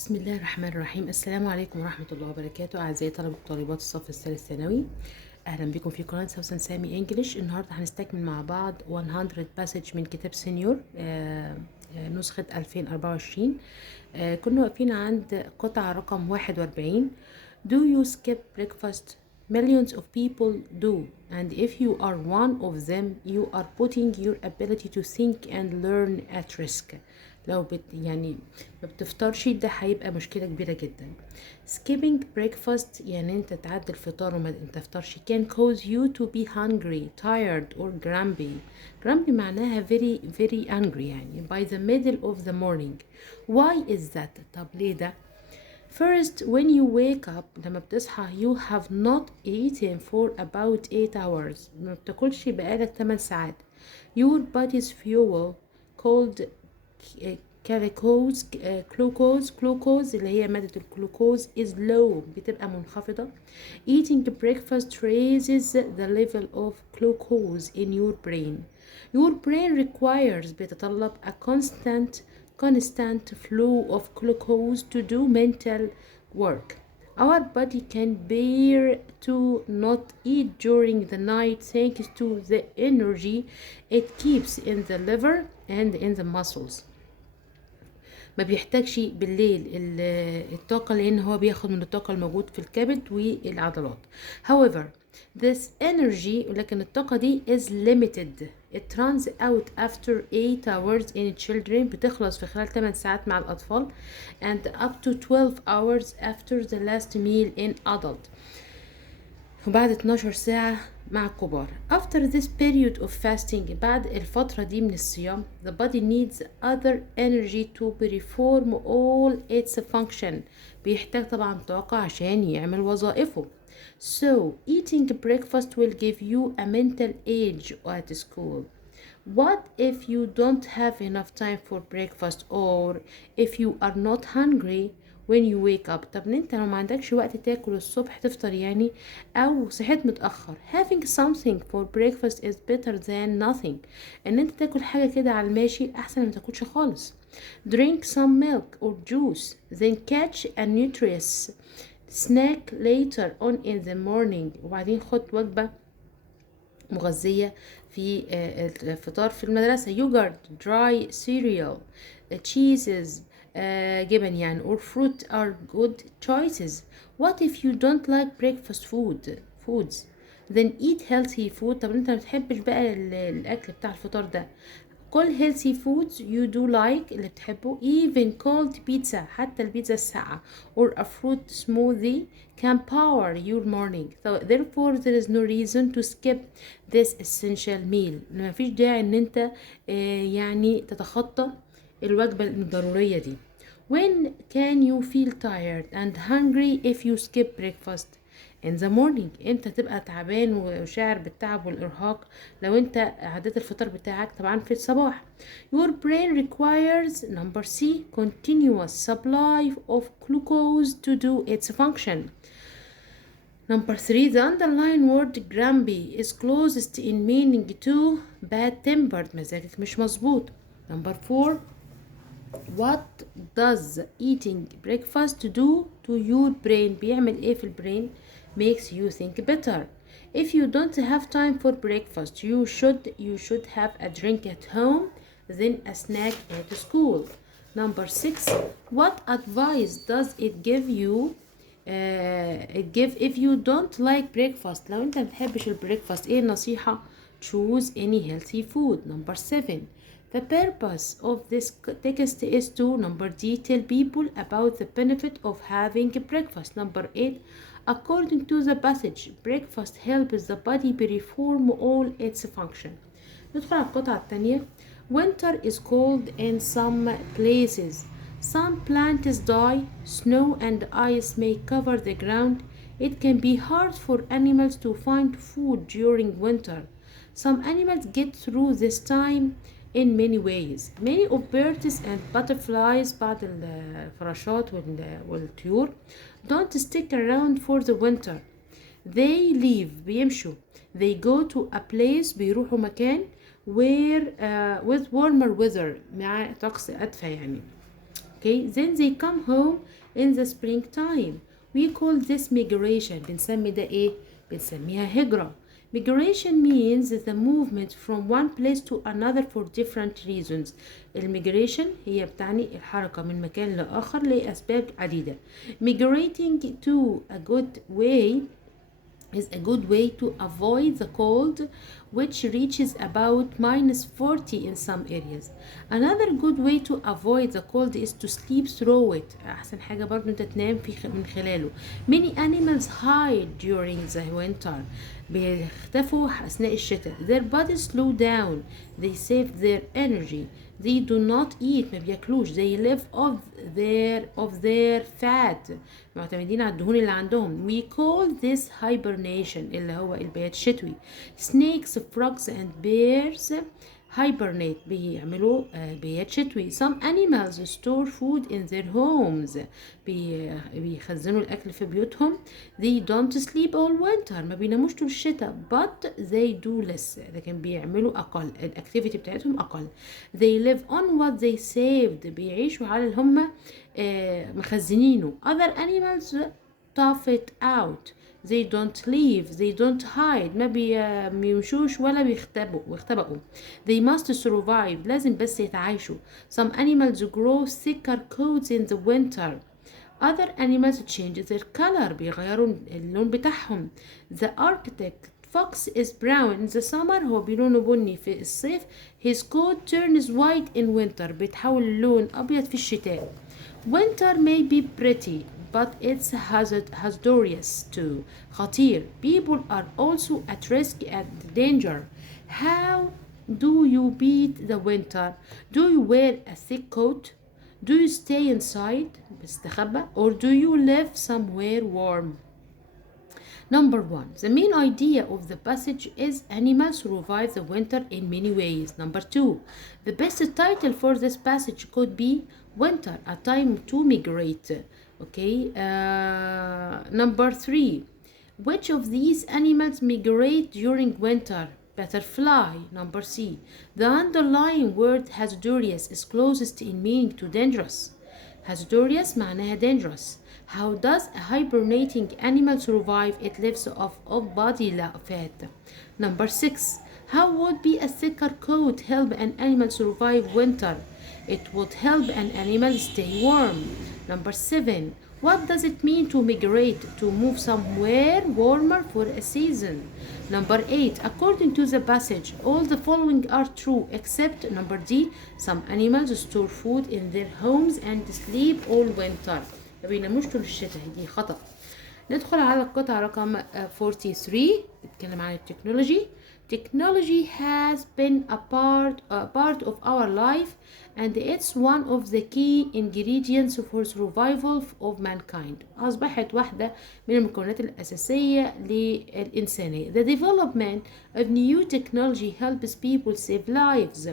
بسم الله الرحمن الرحيم. السلام عليكم ورحمة الله وبركاته. أعزائي طلبة وطالبات الصف الثالث ثانوي، أهلا بكم في قناة سوسن سامي إنجليش. النهاردة هنستكمل مع بعض 100 باسج من كتاب سينيور نسخة 2024. كنا واقفين عند قطعة رقم 41. Do you skip breakfast? Millions of people do, and if you are one of them, you are putting your ability to think and learn at risk. لو يعني ما بتفطرش ده هيبقى مشكلة كبيرة جدا. Skipping breakfast يعني انت تعدي الفطار وما تفطرش can cause you to be hungry, tired or grumpy. Grumpy معناها very angry يعني by the middle of the morning. Why is that؟ طب ليه ده؟ First, when you wake up لما بتصحى you have not eaten for about 8 hours. ما بتاكلش بقالك 8 ساعات. Your body's fuel called glucose اللي هي مادة الجلوكوز is low بتبقى منخفضة. Eating breakfast raises the level of glucose in your brain. Your brain requires بيتطلب a constant flow of glucose to do mental work. Our body can bear to not eat during the night thanks to the energy it keeps in the liver and in the muscles. ما بيحتاجش بالليل الطاقة لأن هو بياخد من الطاقة الموجود في الكبد والعضلات. However, this energy لكن الطاقة دي is limited. It runs out after 8 hours in children بتخلص في خلال 8 ساعات مع الأطفال and up to 12 hours after the last meal in adult. وبعد 12 ساعة مع الكبار. After this period of fasting بعد الفترة دي من الصيام the body needs other energy to perform all its function. بيحتاج طبعا طاقة عشان يعمل وظائفه. So eating breakfast will give you a mental age at school. What if you don't have enough time for breakfast or if you are not hungry when you wake up؟ طب انت لو ما عندكش وقت تاكل الصبح تفطر يعني او صحيت متأخر. Having something for breakfast is better than nothing. ان انت تاكل حاجة كده على الماشي احسن من تاكلش خالص. Drink some milk or juice then catch a nutritious snack later on in the morning. وبعدين خد وجبة مغذية في الفطار في المدرسة. yogurt, dry cereal, cheeses, جبن يعني or fruit are good choices. What if you don't like breakfast foods? Then eat healthy food. طب انت ما بتحبش بقى الاكل بتاع الفطار ده، كل healthy foods you do like اللي بتحبه. even cold pizza حتى البيتزا الساقعة or a fruit smoothie can power your morning. So therefore there is no reason to skip this essential meal. ما فيش داعي ان انت يعني تتخطى الوجبة الضرورية دي. When can you feel tired and hungry if you skip breakfast? in the morning. امتى تبقى تعبان وشاعر بالتعب والارهاق لو انت عديت الفطار بتاعك طبعا في الصباح. Your brain requires number C continuous supply of glucose to do its function. Number 3, the underlying word grumpy is closest in meaning to bad tempered. مزاجك مش مظبوط. Number 4, what does eating breakfast do to your brain؟ بيعمل ايه في البرين؟ makes you think better. If you don't have time for breakfast you should have a drink at home then a snack at school. Number 6, what advice does it give you if you don't like breakfast؟ لو انت ما بتحبش البريكفاست ايه النصيحة؟ choose any healthy food. Number 7, the purpose of this text is to number D tell people about the benefit of having breakfast. Number 8, according to the passage breakfast helps the body perform all its function. ندخل على القطعة الثانية. Winter is cold in some places. Some plants die. Snow and ice may cover the ground. It can be hard for animals to find food during winter. Some animals get through this time in many ways. Many of birds and butterflies بعض الفراشات والطيور don't stick around for the winter. They leave بيمشوا. They go to a place بيروحوا مكان where with warmer weather مع طقس أدفى يعني. okay, then they come home in the springtime. We call this migration. بنسمي ده ايه؟ بنسميها هجرة. Migration means the movement from one place to another for different reasons. المigration هي بتعني الحركة من مكان لآخر لأسباب عديدة. Migrating to a good way is a good way to avoid the cold, which reaches about -40 in some areas. Another good way to avoid the cold is to sleep through it. أحسن حاجة برضو أنت تنام من خلاله. Many animals hide during the winter. بيختفوا أثناء الشتاء. Their bodies slow down. They save their energy. They do not eat. ما بياكلوش. They live of their fat. معتمدين على الدهون اللي عندهم. We call this hibernation اللي هو البيات الشتوي. Snakes, frogs and bears hibernate بيعملوا بيات شتوي. Some animals store food in their homes. بيخزنوا الأكل في بيوتهم. They don't sleep all winter. ما بيناموش طول الشتاء. But they do less. لكن بيعملوا أقل. الأكتيفيتي بتاعتهم أقل. They live on what they saved. بيعيشوا على اللي هم مخزنينه. Other animals tough it out. They don't leave. They don't hide. ما بيمشوش ولا بيختبئوا. They must survive. لازم بس يتعايشوا. Some animals grow thicker coats in the winter. Other animals change their color. بيغيروا اللون بتاعهم. The Arctic fox is brown in the summer. هو بلونه بني في الصيف. His coat turns white in winter. بيتحول اللون أبيض في الشتاء. Winter may be pretty, but it's hazardous too. خطير. People are also at risk and danger. How do you beat the winter? Do you wear a thick coat? Do you stay inside? بتستخبى? Or do you live somewhere warm? Number 1. The main idea of the passage is animals survive the winter in many ways. Number 2. The best title for this passage could be Winter, a time to migrate. Okay. Number 3. Which of these animals migrate during winter? Butterfly. Number C. The underlying word hazardous is closest in meaning to dangerous. Hazardous معناها dangerous. How does a hibernating animal survive? It lives off of body fat. Number 6. How would be a thicker coat help an animal survive winter? It would help an animal stay warm. Number 7. What does it mean to migrate? To move somewhere warmer for a season. Number 8. According to the passage, all the following are true except number D. Some animals store food in their homes and sleep all winter. ما بيناموش طول الشتاء. دي خطأ. ندخل على القطعة رقم 43. نتكلم عن التكنولوجي. Technology has been a part of our life and it's one of the key ingredients for survival of mankind. أصبحت واحدة من المكونات الأساسية للإنسانية. The development of new technology helps people save lives.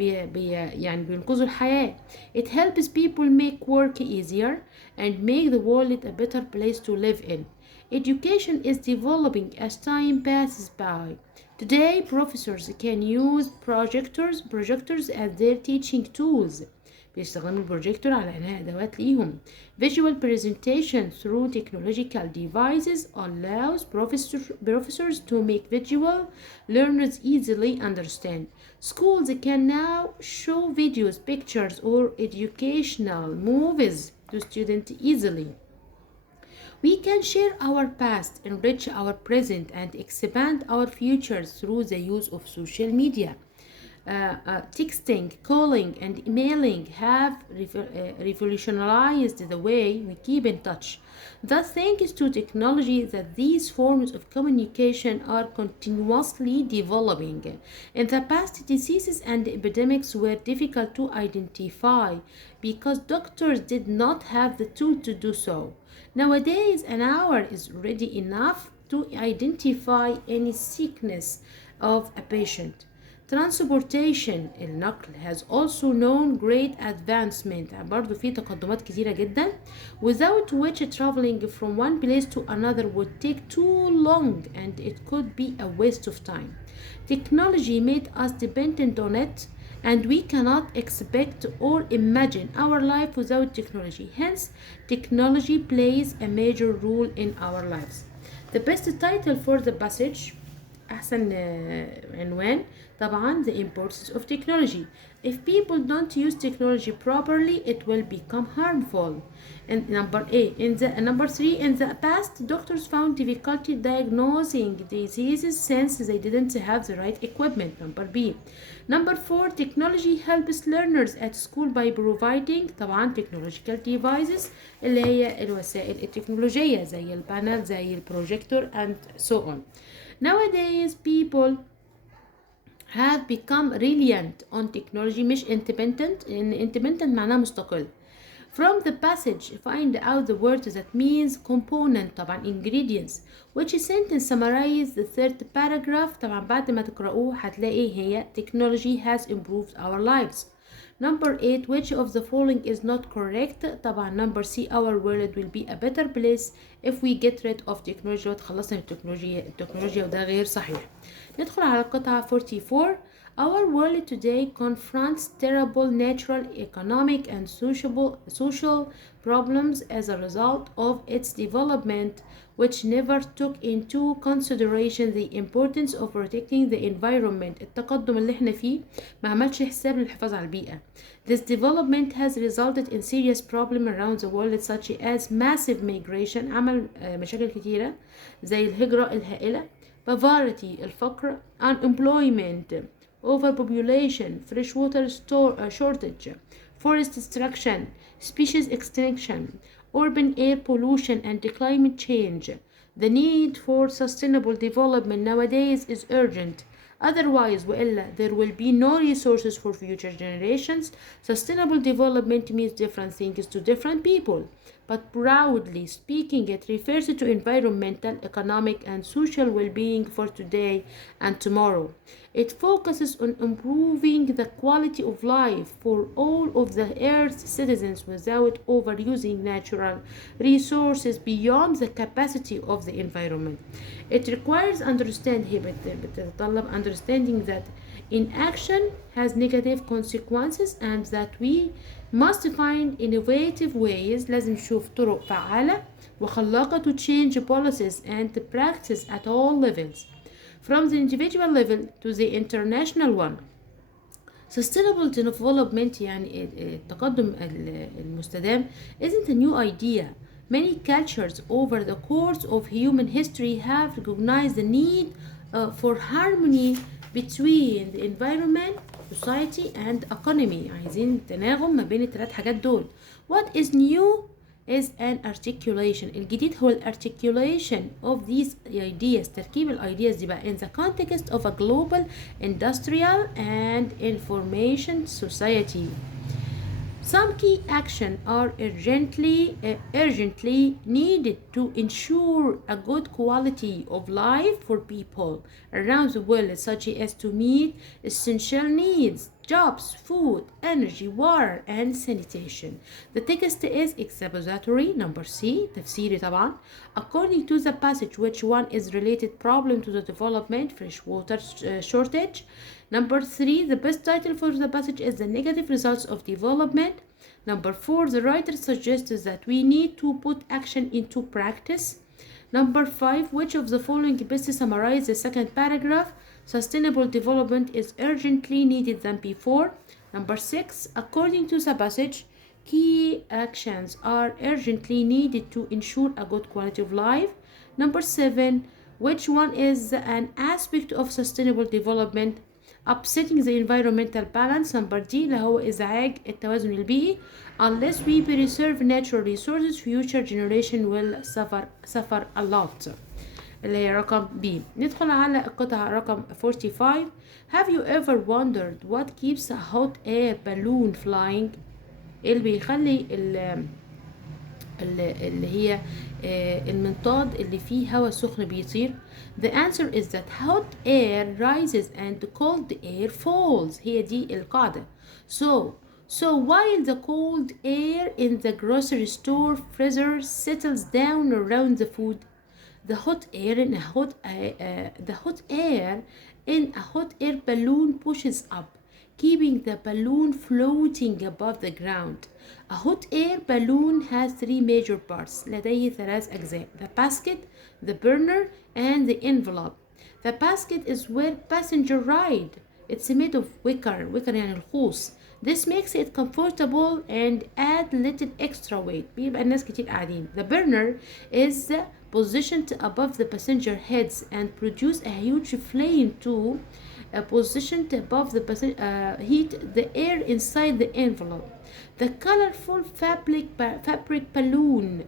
يعني بينقذوا الحياة. It helps people make work easier and make the world a better place to live in. Education is developing as time passes by. Today, professors can use projectors as their teaching tools. بيستخدموا البروجيكتور على إنها أدوات ليهم. Visual presentation through technological devices allows professors to make visual learners easily understand. Schools can now show videos, pictures, or educational movies to students easily. We can share our past, enrich our present, and expand our future through the use of social media. Texting, calling, and emailing have revolutionized the way we keep in touch. Thus, thanks to technology, that these forms of communication are continuously developing. In the past, diseases and epidemics were difficult to identify because doctors did not have the tool to do so. Nowadays, an hour is already enough to identify any sickness of a patient. Transportation النقل has also known great advancement. برضو في تقدمات كتيرة جدا without which traveling from one place to another would take too long and it could be a waste of time. Technology made us dependent on it and we cannot expect or imagine our life without technology. Hence, technology plays a major role in our lives. The best title for the passage أحسن عنوان طبعا the importance of technology. If people don't use technology properly, it will become harmful. And number three, in the past, doctors found difficulty diagnosing diseases since they didn't have the right equipment. Number B. Number four, technology helps learners at school by providing طبعا technological devices اللي هي الوسائل التكنولوجية زي البانل زي البروجيكتور and so on. Nowadays people have become reliant on technology مش independent. independent معناها مستقل. From the passage find out the word that means component طبعا ingredients, which sentence summarize the third paragraph. طبعا بعد ما تقرأوه هتلاقي هي technology has improved our lives. Number 8, which of the following is not correct؟ طبعا number C, our world will be a better place if we get rid of technology. وتخلصنا من التكنولوجيا وده غير صحيح. ندخل على القطعة 44. Our world today confronts terrible natural, economic and social problems as a result of its development, which never took into consideration the importance of protecting the environment. التقدم اللي احنا فيه ما عملش حساب للحفاظ على البيئة. This development has resulted in serious problems around the world such as massive migration عمل مشاكل كتيرة زي الهجرة الهائلة, poverty الفقر, unemployment, overpopulation, freshwater shortage, forest destruction, species extinction, urban air pollution and climate change. The need for sustainable development nowadays is urgent. Otherwise, there will be no resources for future generations. Sustainable development means different things to different people. But broadly speaking, it refers to environmental, economic, and social well-being for today and tomorrow. It focuses on improving the quality of life for all of the Earth's citizens without overusing natural resources beyond the capacity of the environment. It requires understanding that inaction has negative consequences and that we must find innovative ways. لازم نشوف طرق فعالة وخلاقة to change policies and practice at all levels, from the individual level to the international one. Sustainable development يعني التقدم المستدام isn't a new idea. Many cultures over the course of human history have recognized the need for harmony between the environment, society and economy. عايزين تناغم ما بين الثلاث حاجات دول. What is new is an articulation. الجديد هو articulation of these ideas, تركيب ideas دي بقى in the context of a global industrial and information society. Some key actions are urgently needed to ensure a good quality of life for people around the world, such as to meet essential needs, jobs, food, energy, water, and sanitation. The text is expository. Number C, تفسيري طبعا. According to the passage, which one is related problem to the development? Freshwater shortage. Number 3, the best title for the passage is the negative results of development. Number 4, the writer suggests that we need to put action into practice. Number 5, which of the following best summarize the second paragraph? Sustainable development is urgently needed than before. Number 6, according to the passage, key actions are urgently needed to ensure a good quality of life. Number 7, which one is an aspect of sustainable development? Upsetting the environmental balance. Number D اللي هو إزعاج التوازن البيئي. Unless we preserve natural resources, future generation will suffer a lot. اللي هي رقم B. ندخل على القطعة رقم 45. Have you ever wondered what keeps a hot air balloon flying؟ اللي بيخلي اللي هي المنطاد اللي فيه هواء سخن بيطير. The answer is that hot air rises and cold air falls. هي دي القاعدة. So while the cold air in the grocery store freezer settles down around the food, the hot air in a hot air balloon pushes up, keeping the balloon floating above the ground. A hot air balloon has three major parts. لديه ثلاث أجزاء: the basket, the burner, and the envelope. The basket is where passenger ride. It's made of wicker يعني الخوص. This makes it comfortable and add little extra weight. بيبقى الناس كتير قاعدين. The burner is positioned above the passenger heads and produce a huge flame to positioned above the heat the air inside the envelope. The colorful fabric balloon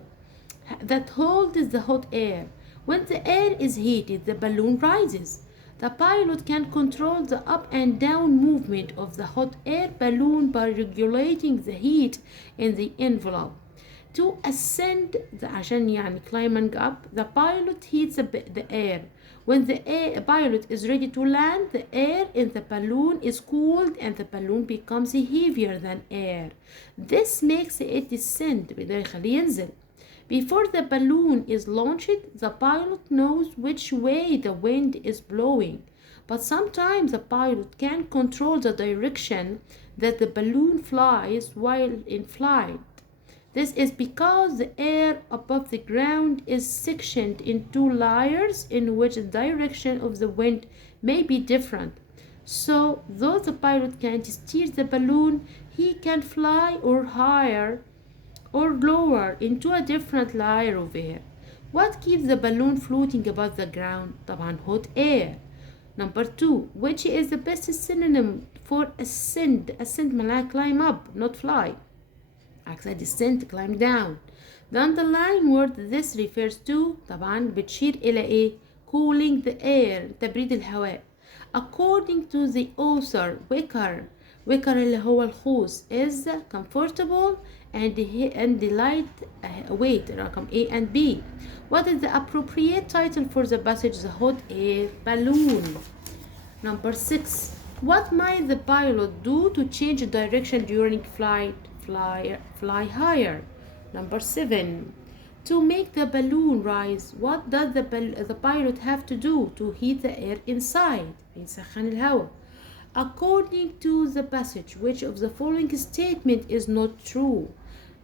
that holds the hot air. When the air is heated, the balloon rises. The pilot can control the up and down movement of the hot air balloon by regulating the heat in the envelope. To ascend عشان يعني climbing up, the pilot heats the air. When the pilot is ready to land, the air in the balloon is cooled and the balloon becomes heavier than air. This makes it descend. بيقدر يخليه ينزل. Before the balloon is launched, the pilot knows which way the wind is blowing. But sometimes the pilot can control the direction that the balloon flies while in flight. This is because the air above the ground is sectioned into layers in which the direction of the wind may be different. So, though the pilot can't steer the balloon, he can fly or higher or lower into a different layer of air. What keeps the balloon floating above the ground? طبعا hot air. Number 2, which is the best synonym for ascend? Ascend معناها climb up, not fly. عكسها descent, climb down. The underlying word this refers to طبعا بتشير إلى إيه؟ cooling the air, تبريد الهواء. According to the author, wicker اللي هو الخوص is comfortable and light weight رقم A and B. What is the appropriate title for the passage? The hot air balloon. Number 6. What might the pilot do to change direction during flight? Fly higher. Number 7. To make the balloon rise, what does the pilot have to do to heat the air inside? بيسخن الهواء. According to the passage, which of the following statement is not true?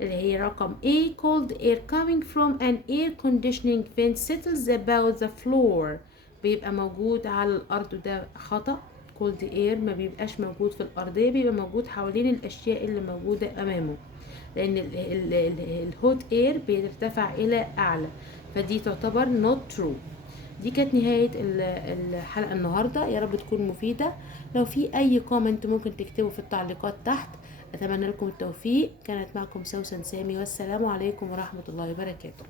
اللي هي رقم A. Cold air coming from an air conditioning vent settles about the floor. بيبقى موجود على الأرض، وده خطأ. cold air ما بيبقاش موجود في الأرضية، بيبقى موجود حوالين الأشياء اللي موجودة أمامه، لأن الهوت اير بيرتفع إلى أعلى، فدي تعتبر not true. دي كانت نهاية الحلقة النهاردة، يا رب تكون مفيدة. لو في أي كومنت ممكن تكتبه في التعليقات تحت. أتمنى لكم التوفيق. كانت معكم سوسن سامي، والسلام عليكم ورحمة الله وبركاته.